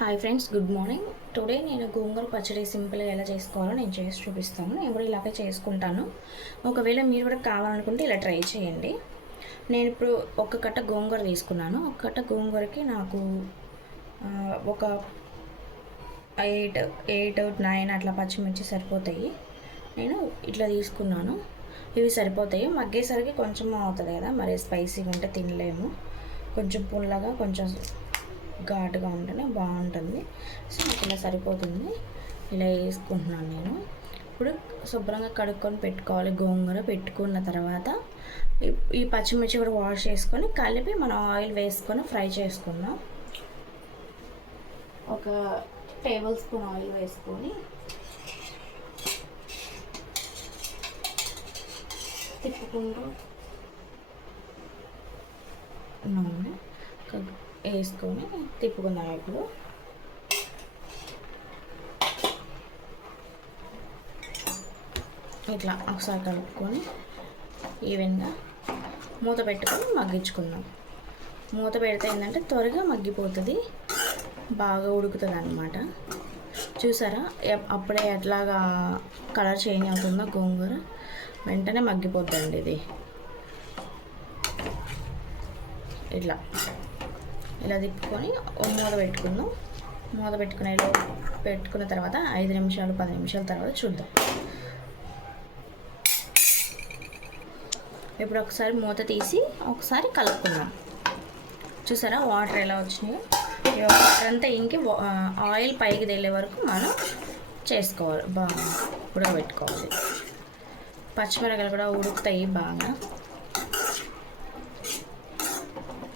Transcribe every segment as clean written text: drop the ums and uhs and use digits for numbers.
Hi friends, good morning. Today నేను గోంగూర పచ్చడి సింపుల్గా ఎలా చేసుకోవాలో నేను చేసి చూపిస్తాను. నేను కూడా ఇలాగే చేసుకుంటాను. ఒకవేళ మీరు కూడా కావాలనుకుంటే ఇలా ట్రై చేయండి. నేను ఇప్పుడు ఒక కట్ట గోంగూర తీసుకున్నాను. ఒక కట్ట గోంగూరకి నాకు ఒక 8-9 అట్లా పచ్చిమిర్చి సరిపోతాయి. నేను ఇట్లా తీసుకున్నాను. ఇవి సరిపోతాయి. మగ్గేసరికి కొంచెం అవుతుంది కదా, మరి స్పైసీగా ఉంటే తినలేము. కొంచెం పుల్లగా కొంచెం ఘాటుగా ఉంటేనే బాగుంటుంది. సో నాకు ఇలా సరిపోతుంది. ఇలా వేసుకుంటున్నాను నేను. ఇప్పుడు శుభ్రంగా కడుక్కొని పెట్టుకోవాలి. గోంగూర పెట్టుకున్న తర్వాత ఈ పచ్చిమిర్చి కూడా వాష్ చేసుకొని కలిపి మనం ఆయిల్ వేసుకొని ఫ్రై చేసుకుందాం. ఒక టేబుల్ స్పూన్ ఆయిల్ వేసుకొని తిప్పుకుంటూ నూనె వేసుకొని తిప్పుకుందాం. ఇప్పుడు ఇట్లా ఒకసారి కలుపుకొని ఈవెన్గా మూత పెట్టుకొని మగ్గించుకుందాం. మూత పెడితే ఏంటంటే త్వరగా మగ్గిపోతుంది, బాగా ఉడుకుతుంది అన్నమాట. చూసారా అప్పుడే ఎట్లాగా కలర్ చేంజ్ అవుతుందో గోంగూర, వెంటనే మగ్గిపోద్దండి ఇది. ఇలా తిప్పుకొని మూత పెట్టుకుందాం. మూత పెట్టుకున్న తర్వాత 5 నిమిషాలు 10 నిమిషాల తర్వాత చూద్దాం. ఇప్పుడు ఒకసారి మూత తీసి ఒకసారి కలుపుకుందాం. చూసారా వాటర్ ఎలా వచ్చినాయో? ఈ వాటర్ అంతా ఇంకి ఆయిల్ పైకి తేలే వరకు మనం చేసుకోవాలి, బాగా ఉడకబెట్టుకోవాలి. పచ్చిమిరపకాయలు కూడా ఉడుకుతాయి బాగా.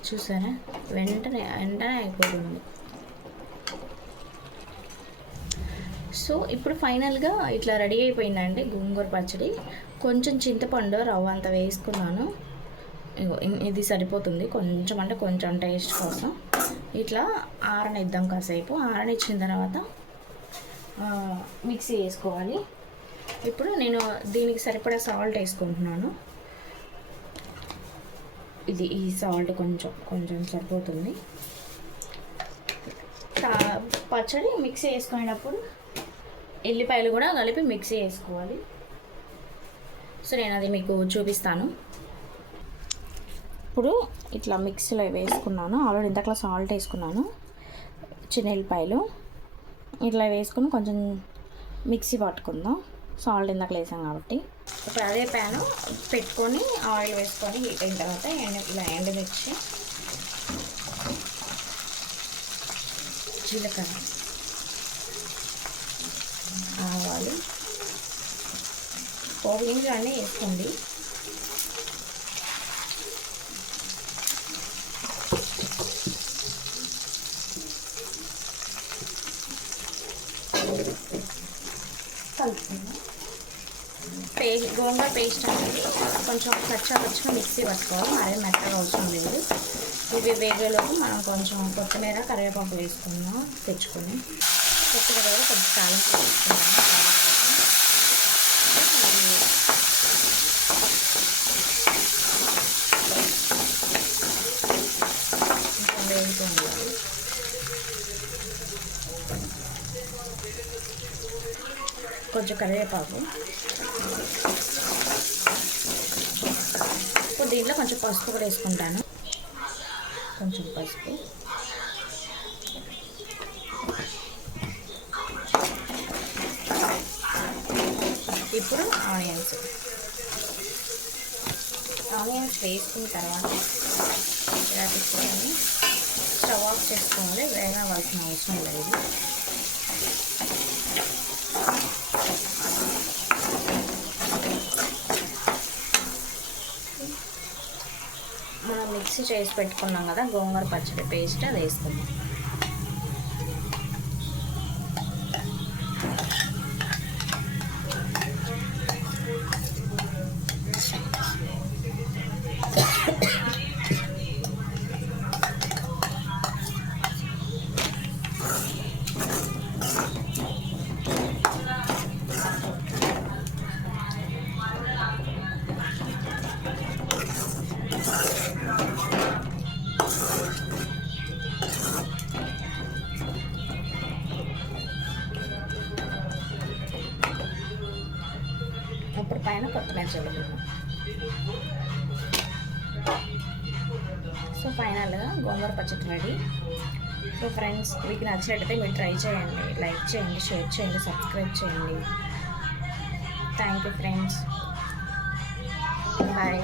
చూసారా వెంటనే అయిపోతుంది. సో ఇప్పుడు ఫైనల్గా ఇట్లా రెడీ అయిపోయిందండి గోంగూర పచ్చడి. కొంచెం చింతపండు రవ్వ అంత వేసుకున్నాను. ఇది సరిపోతుంది. కొంచెం అంటే కొంచెం టేస్ట్ కోసం ఇట్లా ఆరనిద్దాం. కాసేపు ఆరనిచ్చిన తర్వాత మిక్సీ వేసుకోవాలి. ఇప్పుడు నేను దీనికి సరిపడా సాల్ట్ వేసుకుంటున్నాను. ఈ సాల్ట్ కొంచెం సరిపోతుంది. పచ్చడి మిక్సీ వేసుకునేటప్పుడు ఎల్లిపాయలు కూడా కలిపి మిక్సీ వేసుకోవాలి. సో నేను అది మీకు చూపిస్తాను. ఇప్పుడు ఇట్లా మిక్సీలో వేసుకున్నాను. ఆల్రెడీ ఇంతట్లో సాల్ట్ వేసుకున్నాను. చిన్న ఎల్లిపాయలు ఇట్లా వేసుకొని కొంచెం మిక్సీ పట్టుకుందాం. సాల్ట్ ఇందాక వేసాం కాబట్టి. ఇప్పుడు అదే ప్యాను పెట్టుకొని ఆయిల్ వేసుకొని హీట్ అయిన తర్వాత ఇలా ఎండుమిర్చి, జీలకర్ర, ఆవాలు, పోపు గింజలు అన్నీ వేసుకోండి. కలుపుకుందాం. గోంగూర పేస్ట్ అనేది కొంచెం పచ్చిగా మిక్సీ పట్టుకోవాలి. మరీ మెత్తగా అవసరం లేదు. ఇవి వేగేలోపు మనం కొంచెం కొత్తిమీర కరివేపాకు వేసుకుందాం. తెచ్చుకొని కొత్తిమీర కూడా కొంచెం తాలింపు వేసుకుందాం. కొంచెం వేగుతుంది. కొంచెం కరివేపాకు, ఇప్పుడు దీంట్లో కొంచెం పసుపు కూడా వేసుకుంటాను. కొంచెం పసుపు, ఇప్పుడు ఆనియన్స్ వేసుకున్న తర్వాత ఇలా తీసుకొని స్టవ్ ఆఫ్ చేసుకోవాలి. వేగవలసిన అవసరం లేదు. మనం మిక్సీ చేసి పెట్టుకున్నాం కదా గోంగూర పచ్చడి పేస్ట్, అది వేసుకుందాం. అప్పుడు పైన కొత్తిమీర చల్లుకున్నాం. సో ఫైనల్గా గోంగూర పచ్చడి రెడీ. సో ఫ్రెండ్స్, మీకు నచ్చినట్టయితే మీరు ట్రై చేయండి, లైక్ చేయండి, షేర్ చేయండి, సబ్స్క్రైబ్ చేయండి. Thank you friends, bye.